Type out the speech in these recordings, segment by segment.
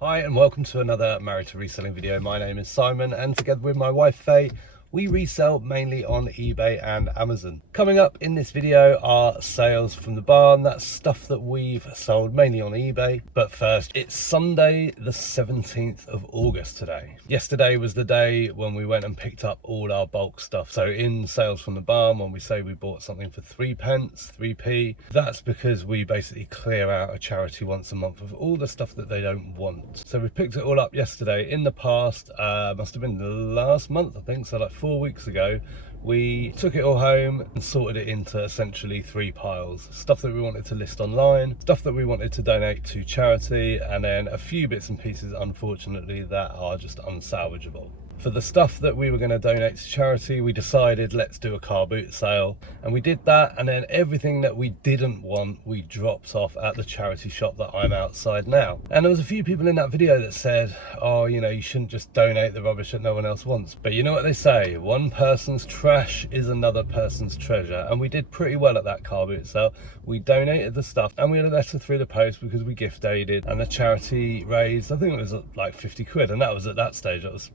Hi and welcome to another Married to Reselling video. My name is Simon and together with my wife Faye, we resell mainly on eBay and Amazon. Coming up in this video are sales from the barn. That's stuff that we've sold mainly on eBay. But first, it's Sunday the 17th of August today. Yesterday was the day when we went and picked up all our bulk stuff. So in sales from the barn, when we say we bought something for 3p, that's because we basically clear out a charity once a month of all the stuff that they don't want. So we picked it all up yesterday. In the past, must have been the last month, I think, so like 4 weeks ago, we took it all home and sorted it into essentially 3 piles. Stuff that we wanted to list online, stuff that we wanted to donate to charity, and then a few bits and pieces, unfortunately, that are just unsalvageable. For the stuff that we were going to donate to charity, we decided let's do a car boot sale, and we did that. And then everything that we didn't want, we dropped off at the charity shop that I'm outside now. And there was a few people in that video that said, oh, you know, you shouldn't just donate the rubbish that no one else wants. But you know what they say, one person's trash is another person's treasure. And we did pretty well at that car boot sale. We donated the stuff and we had a letter through the post because we gift aided, and the charity raised, I think it was like 50 quid, and that was at that stage. It was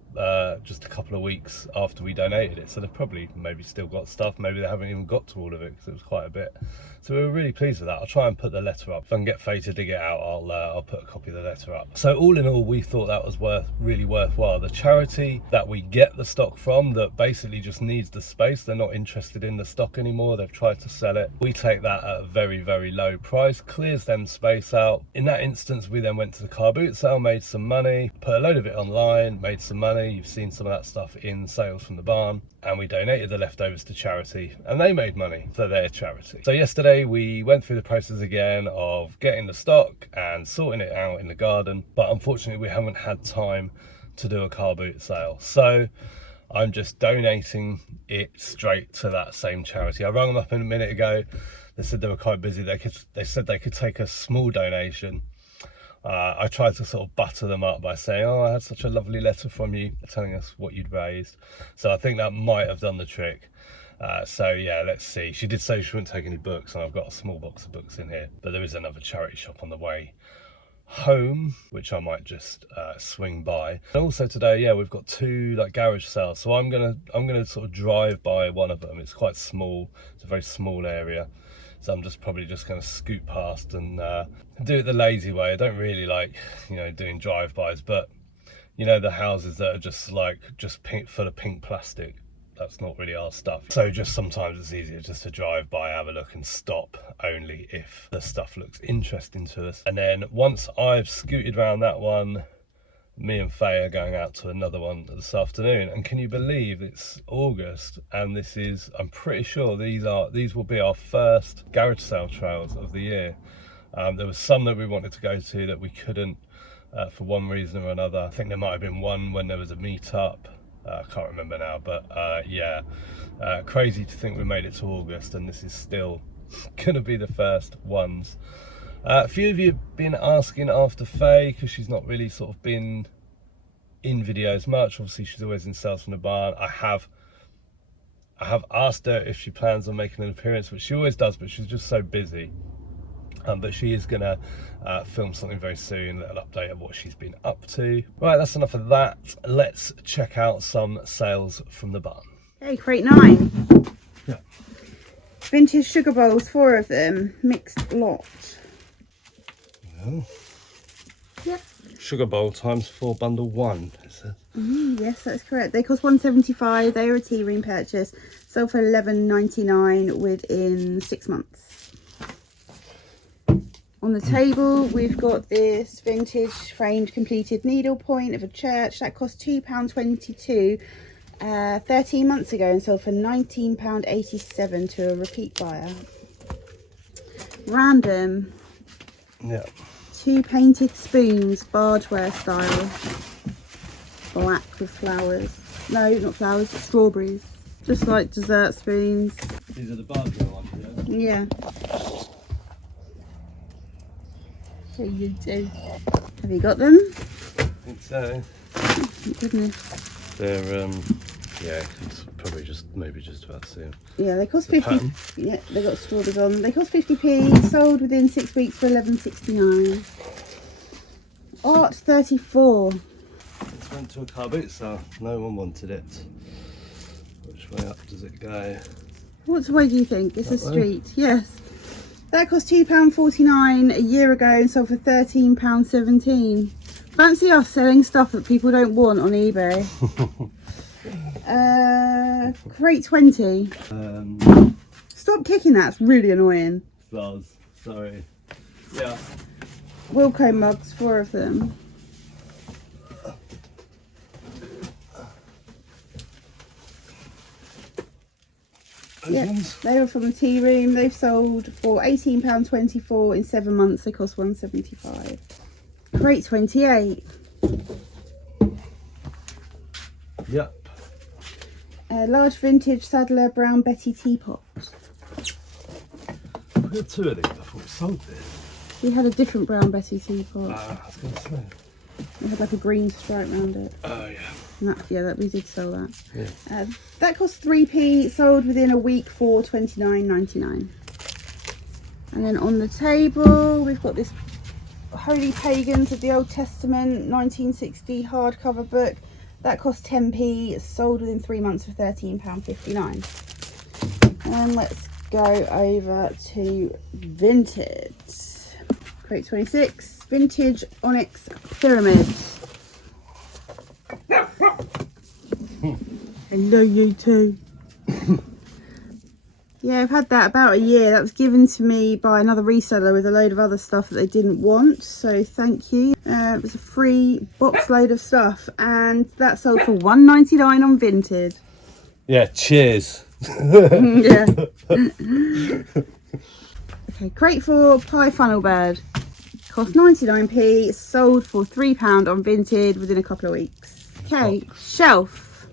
just a couple of weeks after we donated it, so they've probably maybe still got stuff, maybe they haven't even got to all of it because it was quite a bit. So we were really pleased with that. I'll try and put the letter up. If I can get Faye to dig it out, I'll put a copy of the letter up. So all in all, we thought that was really worthwhile. The charity that we get the stock from, that basically just needs the space, they're not interested in the stock anymore, they've tried to sell it, we take that at a very low price, clears them space out. In that instance, we then went to the car boot sale, made some money, put a load of it online, made some money. You've seen some of that stuff in sales from the barn, and we donated the leftovers to charity and they made money for their charity. So yesterday we went through the process again of getting the stock and sorting it out in the garden, but unfortunately we haven't had time to do a car boot sale, so I'm just donating it straight to that same charity. I rang them up a minute ago. They said they were quite busy. They said they could take a small donation. I tried to sort of butter them up by saying, oh, I had such a lovely letter from you telling us what you'd raised. So I think that might have done the trick. So yeah, let's see. She did say she wouldn't take any books, and I've got a small box of books in here, but there is another charity shop on the way home which I might just swing by. And also today, yeah, we've got 2 like garage sales, so I'm gonna sort of drive by one of them. It's quite small, it's a very small area, so I'm probably just going to scoot past and do it the lazy way. I don't really like, you know, doing drive-bys, but you know, the houses that are just pink, full of pink plastic, that's not really our stuff. So just sometimes it's easier just to drive by, have a look and stop only if the stuff looks interesting to us. And then once I've scooted around that one, me and Faye are going out to another one this afternoon. And can you believe it's August, and this is, I'm pretty sure these will be our first garage sale trails of the year. There was some that we wanted to go to that we couldn't for one reason or another. I think there might have been one when there was a meetup. I can't remember now, but yeah, crazy to think we made it to August and this is still gonna be the first ones. A few of you have been asking after Faye, because she's not really sort of been in videos much. Obviously she's always in sales from the barn. I have asked her if she plans on making an appearance, which she always does, but she's just so busy. But she is gonna film something very soon, an update of what she's been up to. Right, that's enough of that. Let's check out some sales from the barn. Okay, crate 9. Yeah. Vintage sugar bowls, 4 of them, mixed lot. Oh. Yep. Sugar bowl times 4 bundle 1. Yes, that's correct. They cost £1.75. They are a tea ring purchase. Sold for £11.99 within 6 months. On the table, we've got this vintage framed completed needlepoint of a church that cost £2.22 13 months ago and sold for £19.87 to a repeat buyer. Random. Yeah. 2 painted spoons, bargeware style. Black with flowers. No, not flowers, strawberries. Just like dessert spoons. These are the bargeware ones, yeah? Yeah. So you do. Have you got them? I think so. Thank goodness. They're yeah, it's probably maybe just about to see them. Yeah, they cost 50. Yeah, they got strawberries on. They cost 50p. Sold within 6 weeks for £11.69. Art 34. It's went to a car boot sale. No one wanted it. Which way up does it go? What way do you think? It's a That way? street. Yes. That cost £2.49 a year ago and sold for £13.17. Fancy us selling stuff that people don't want on eBay. Crate 20. Stop kicking that, it's really annoying. Stars, sorry. Yeah. Wilco mugs, 4 of them. Those ones? They were from the tea room. They've sold for £18.24 in 7 months. They cost £1.75. Crate 28. Yep. A large vintage Sadler Brown Betty teapot. We had 2 of these. I thought we sold this. We had a different Brown Betty teapot. I was going to say. It had like a green stripe around it. Oh, yeah. And that we did sell that. Yeah. That cost 3p. Sold within a week for £29.99. And then on the table, we've got this Holy Pagans of the Old Testament 1960 hardcover book. That cost 10p. Sold within 3 months for £13.59. And let's go over to vintage. Crate 26. Vintage Onyx Pyramid. Hello, you two. Yeah, I've had that about a year. That was given to me by another reseller with a load of other stuff that they didn't want. So thank you. It was a free box load of stuff, and that sold for £1.99 on Vinted. Yeah, cheers. Yeah. Okay, crate 4 pie funnel bird. Cost 99p. Sold for £3 on Vinted within a couple of weeks. Okay, shelf.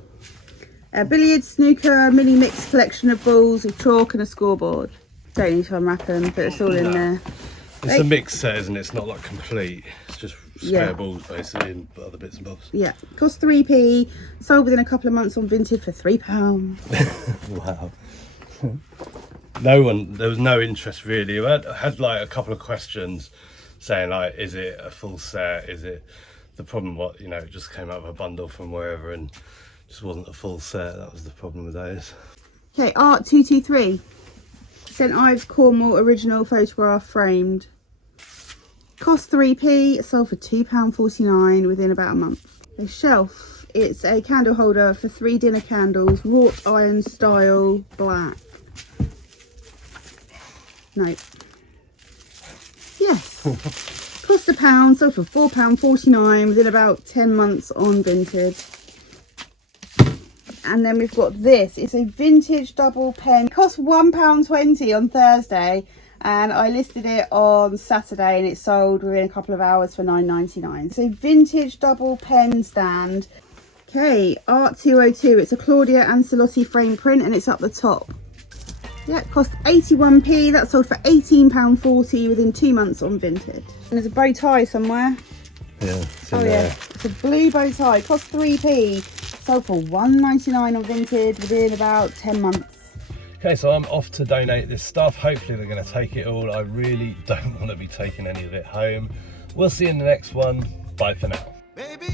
A billiard, snooker, mini mix collection of balls with chalk and a scoreboard. Don't need to unwrap them, but it's all in there. It's a mixed set, isn't it? It's not like complete. It's just spare balls basically and other bits and bobs. Yeah, cost 3p. Sold within a couple of months on Vinted for £3. Wow. There was no interest really. I had like a couple of questions saying like, is it a full set? Is it the problem? What, it just came out of a bundle from wherever and just wasn't a full set. That was the problem with those. Okay, Art 223. St Ives Cornwall original photograph framed. Cost 3p. Sold for £2.49 within about a month. A shelf. It's a candle holder for 3 dinner candles, wrought iron style, black. No. Yes. Cost £1, sold for £4.49 within about 10 months on Vinted. And then we've got this. It's a vintage double pen. It cost £1.20 on Thursday, and I listed it on Saturday, and it sold within a couple of hours for £9.99. It's a vintage double pen stand. Okay, Art 202. It's a Claudia Ancelotti frame print, and it's up the top. Yeah, it cost 81p. That sold for £18.40 within 2 months on Vinted. And there's a bow tie somewhere. Yeah. It's Yeah, it's a blue bow tie. It cost 3p. Sold for £1.99 on Vinted within about 10 months. Okay, so I'm off to donate this stuff. Hopefully they're going to take it all. I really don't want to be taking any of it home. We'll see you in the next one. Bye for now. Baby,